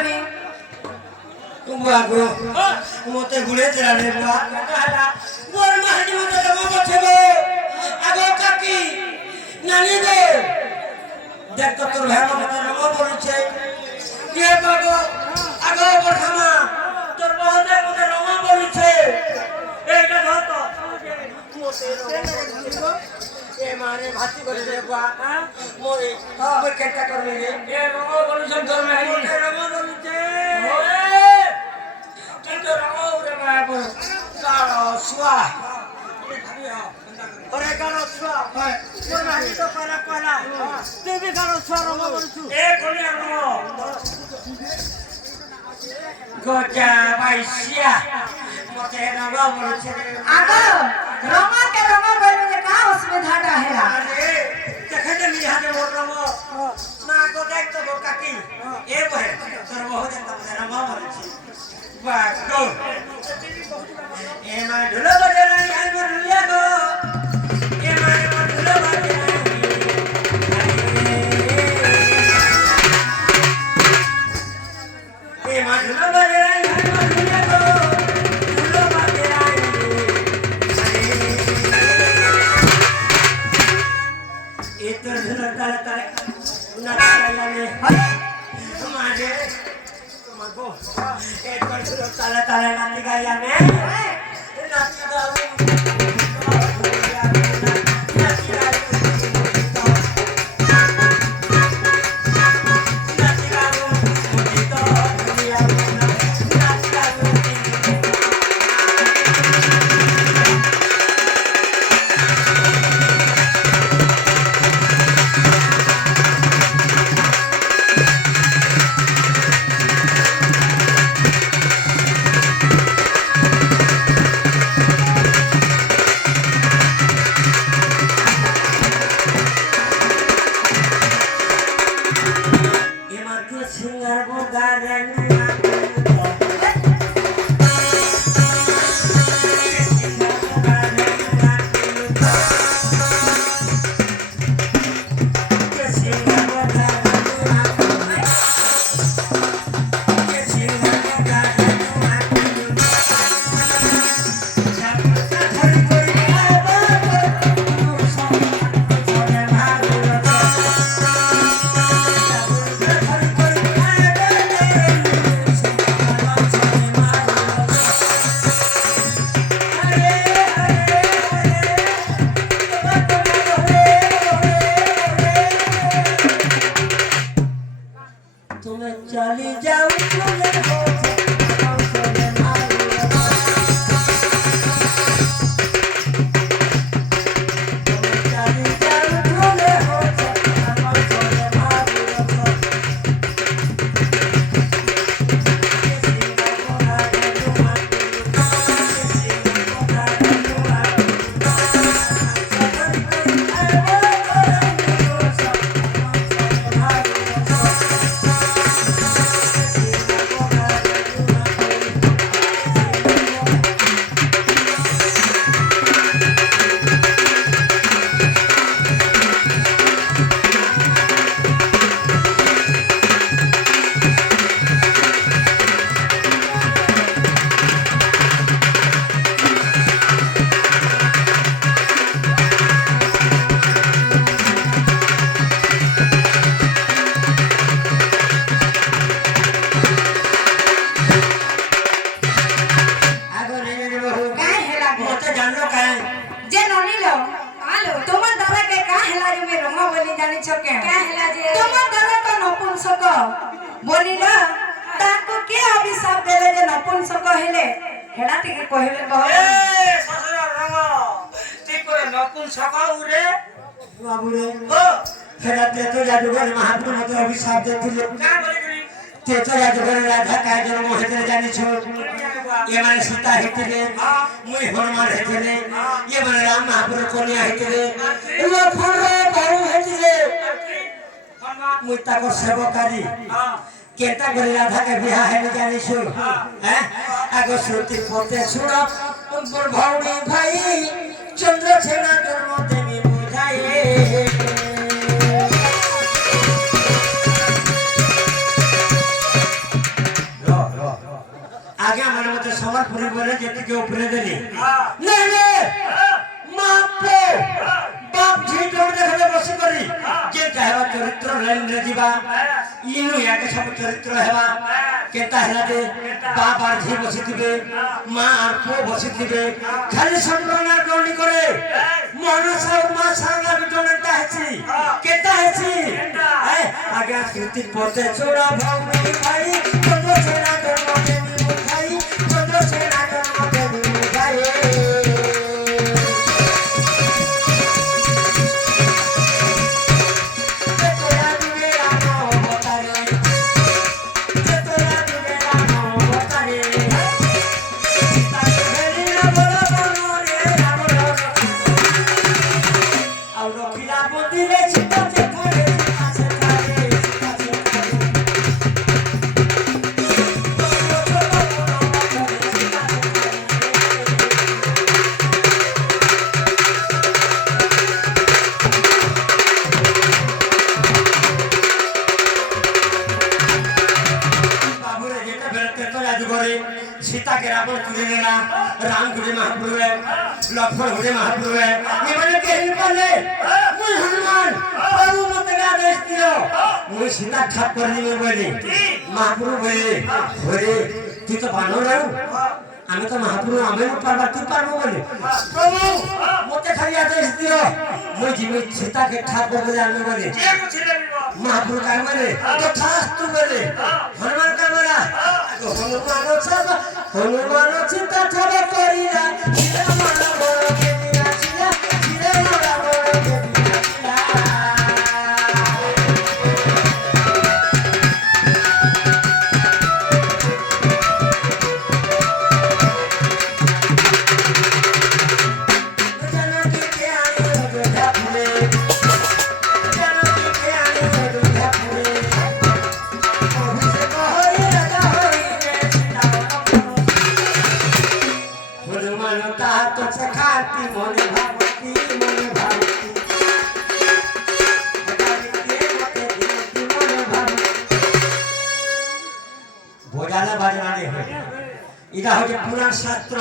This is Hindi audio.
বলি বাগো মতে ঘুরে চলে বুয়া কালা গোর মাহাটি মতে জমা করছে গো আগো কাকি নানি গো দেখ তো তোর ভাই মতে জমা পড়ছে কে বাগো আগো বখামা তোর বহনে মতে জমা পড়ছে এইটা ধর তো মতে এ মানে ভাতি করে দে বুয়া মোরে ওই কেটা করবে রে এ জমা পড়ছে তোর ভাই মতে জমা পড়ছে Suah, orang kalau suah, orang itu kala, tapi kalau suah orang berusuh. Kau ni orang, goja Malaysia, macam orang berusuh. आगो रोमा के रोमा बोले जे का उसमें धाटा है अरे, देखा जे मेरे हाथ में बोल रहा हूँ, ना को देख तो बोका की, ये बोले, तो बहुत ज्यादा मेरा माँ बोलती, बाको, ये माँ ढूंढो बजे नहीं है बुढ़िया को, ये माँ ढूंढो बजे नहीं, ये माँ ढूंढो बजे नहीं है बुढ़िया को, ढूंढो बजे नहीं, ये तो ढूंढो ताले ताले, ना ताले ले, हमारे Mago, ढूंढो ताले ताले ना दिखाया ने, ना दिखाऊं, Singar bogaran चली जाऊं बोलिला ताको के अभिशाप देले जे नपुंसक हेले हेडा टिके कहले कह ए ससुर रंग ठीक करे नपुंसक उरे बाबूरे ओ हेडा ते तो जादूगर महात्मा मते अभिशाप देथिले का बोले करी ते तो जादूगर राधा काय जन्म हेते जानि छो ये माने सीता हेतिले मुई हनुमान हेतिले ये माने राम महापुर कोनिया हेतिले ये फुरे बहु हेतिले मुई ताको सेवकारी केता करे राधा के बियाह है न जानी सु हैं आगो श्रुति पोते सुनो पर भौणी भाई चंद्र छेना जन्म देवी बुझाए যেদিকে উপরে দিলি নেলে মাপো বাপ ঝিটর দেখবে বসে করি যে যাহবা চরিত্র লাইনে ଯିବା ইনু ইয়াকে সব চরিত্র হেবা কেতা হেলাতে বাপ আর ঝি বসিতিবে মা আর পো বসিতিবে খালি সম্মানার গণি করে মনস আর মা সারা বিটনটা হেছি কেতা হেছি আগে স্মৃতি পথে ছোড়া ভাঙি ভাই কত ছেড়া জন্ম দেবি ভাই কত ছেড়া জন্ম দেবি ভাই सीता के रावण तुझे लेना राम तुझे महाप्रभु है लक्ष्मण तुझे महाप्रभु है ये मैंने कहीं पर ले मुझे हनुमान प्रभु मत आदेश दियो मुझे सीता ठप कर दी मैं बोली महाप्रभु बोले बोले तू तो बानो रहो हमें तो महाप्रभु हमें न पार्वती पार्वो बोले प्रभु मत खाली आदेश दियो मुझे जिम्मे सीता के ठप कर जाने बोले महाप्रभु का बोले तो ठास तू बोले हनुमान का बोला हनुमान चिंता छबे करिला चिरा मन बड़ के दिना चिरा चिरा मन बड़ के दिना चिरा जनकी के आने जोधा फूले जनकी के आने जोधा फूले खाती मोने भावती मोने भावती भोजाला बाजना दे इदा होचे पुराण शास्त्र